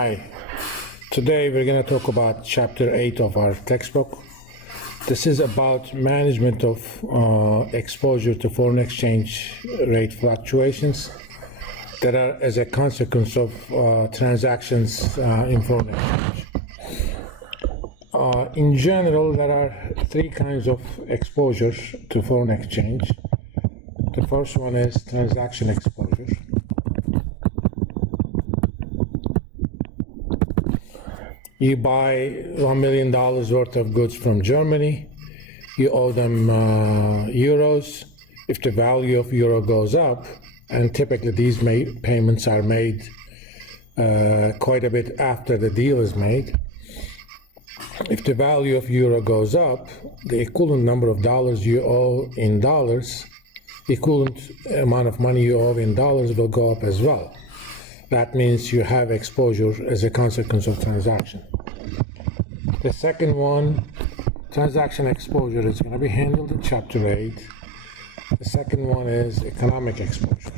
Hi. Today we're going to talk about Chapter 8 of our textbook. This is about management of exposure to foreign exchange rate fluctuations that are as a consequence of transactions in foreign exchange. In general, there are three kinds of exposure to foreign exchange. The first one is transaction exposure. You buy $1 million worth of goods from Germany. You owe them euros. If the value of euro goes up, and typically these payments are made quite a bit after the deal is made. If the value of euro goes up, the equivalent number of dollars you owe in dollars, equivalent amount of money you owe in dollars will go up as well. That means you have exposure as a consequence of transaction. The second one, transaction exposure, is going to be handled in Chapter 8. The second one is economic exposure.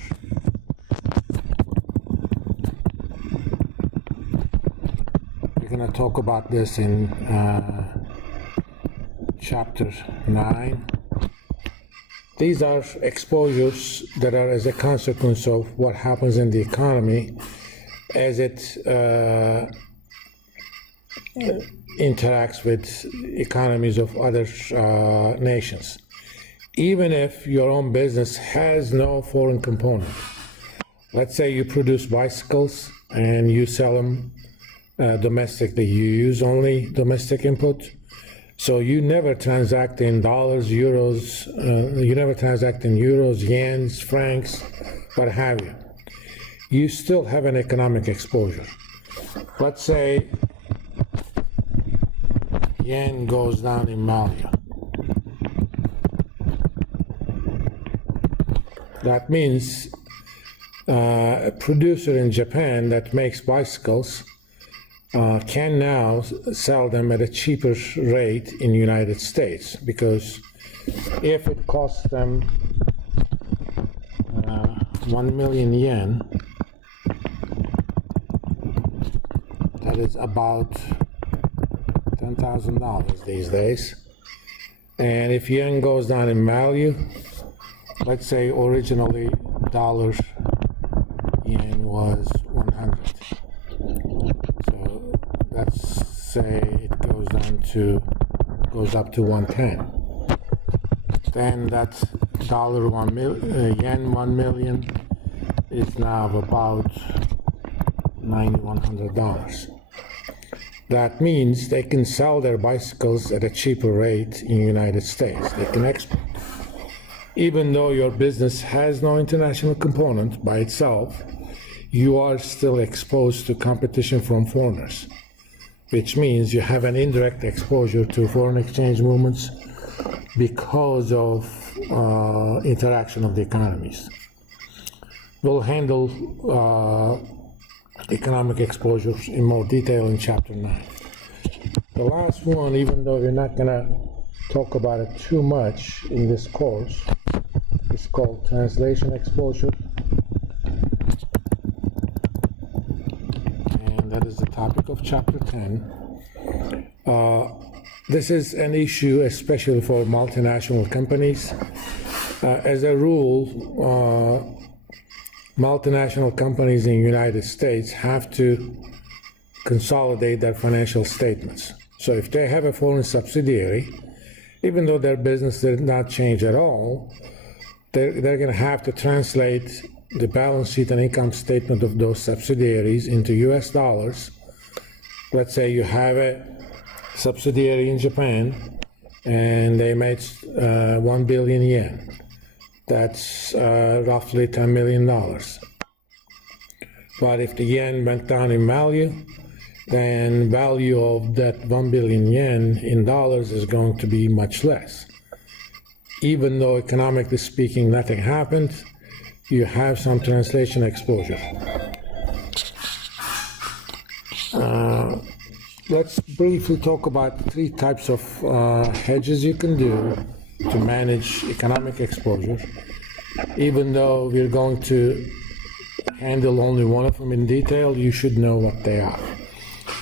We're going to talk about this in Chapter 9. These are exposures that are as a consequence of what happens in the economy as it interacts with economies of other nations. Even if your own business has no foreign component. Let's say you produce bicycles and you sell them domestically. You use only domestic input. So you never transact in dollars, euros, you never transact in euros, yens, francs, what have you. You still have an economic exposure. Let's say yen goes down in value. That means a producer in Japan that makes bicycles can now sell them at a cheaper rate in the United States, because if it costs them 1 million yen, that is about $10,000 these days. And if yen goes down in value, let's say originally dollar yen was 100. So let's say it goes up to 110. Then that yen 1 million is now about $9,100. That means they can sell their bicycles at a cheaper rate in the United States. They can export. Even though your business has no international component by itself, you are still exposed to competition from foreigners, which means you have an indirect exposure to foreign exchange movements because of interaction of the economies. We'll handle economic exposures in more detail in Chapter 9. The last one, even though we're not going to talk about it too much in this course, is called translation exposure. That is the topic of Chapter 10. This is an issue especially for multinational companies. As a rule, multinational companies in the United States have to consolidate their financial statements. So if they have a foreign subsidiary, even though their business did not change at all, they're going to have to translate the balance sheet and income statement of those subsidiaries into US dollars. Let's say you have a subsidiary in Japan and they made 1 billion yen. That's roughly $10 million. But if the yen went down in value, then value of that 1 billion yen in dollars is going to be much less. Even though economically speaking nothing happened, you have some translation exposure. Let's briefly talk about three types of hedges you can do to manage economic exposure, even though we're going to handle only one of them in detail, you should know what they are.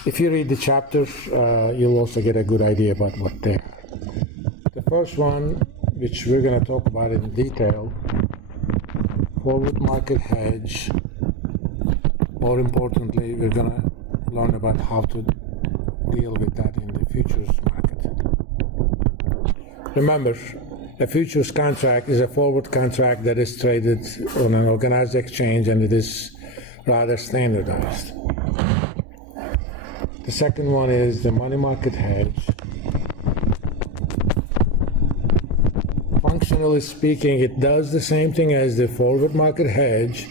If you read the chapter, you'll also get a good idea about what they are. The first one, which we're going to talk about in detail, forward market hedge. More importantly, we're going to learn about how to deal with that in the futures market. Remember, a futures contract is a forward contract that is traded on an organized exchange, and it is rather standardized. The second one is the money market hedge. Functionally speaking, it does the same thing as the forward market hedge,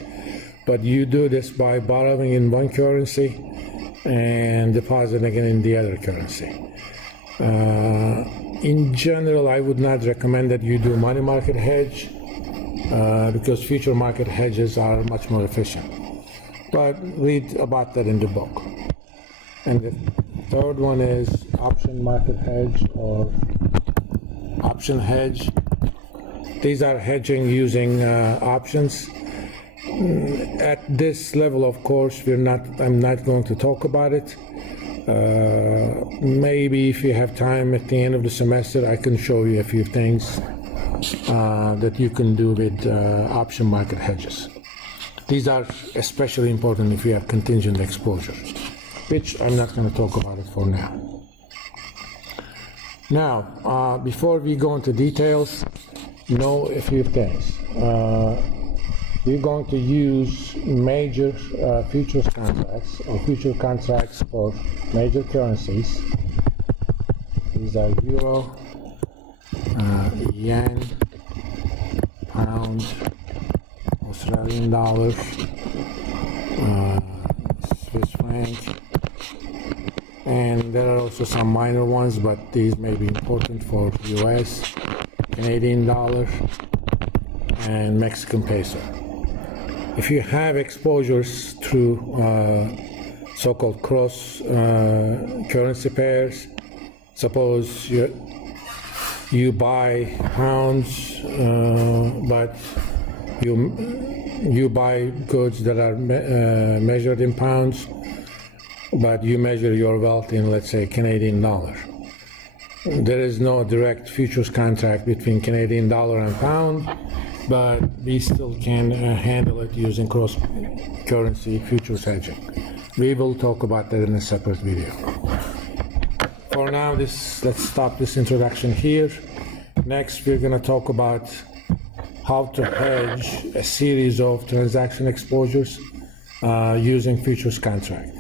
but you do this by borrowing in one currency and depositing it in the other currency. In general, I would not recommend that you do money market hedge because future market hedges are much more efficient. But read about that in the book. And the third one is option market hedge or option hedge. These are hedging using options. At this level, of course, I'm not going to talk about it. Maybe if you have time at the end of the semester, I can show you a few things that you can do with option market hedges. These are especially important if you have contingent exposure, which I'm not going to talk about it for now. Now, before we go into details, know a few things. We're going to use major futures contracts or future contracts for major currencies. These are euro, yen, pound, Australian dollar, Swiss franc, and there are also some minor ones, but these may be important for US, Canadian dollar, and Mexican peso. If you have exposures through so-called cross currency pairs, suppose you buy pounds, but you buy goods that are measured in pounds, but you measure your wealth in, let's say, Canadian dollar. There is no direct futures contract between Canadian dollar and pound, but we still can handle it using cross-currency futures hedging. We will talk about that in a separate video. For now, let's stop this introduction here. Next, we're going to talk about how to hedge a series of transaction exposures using futures contract.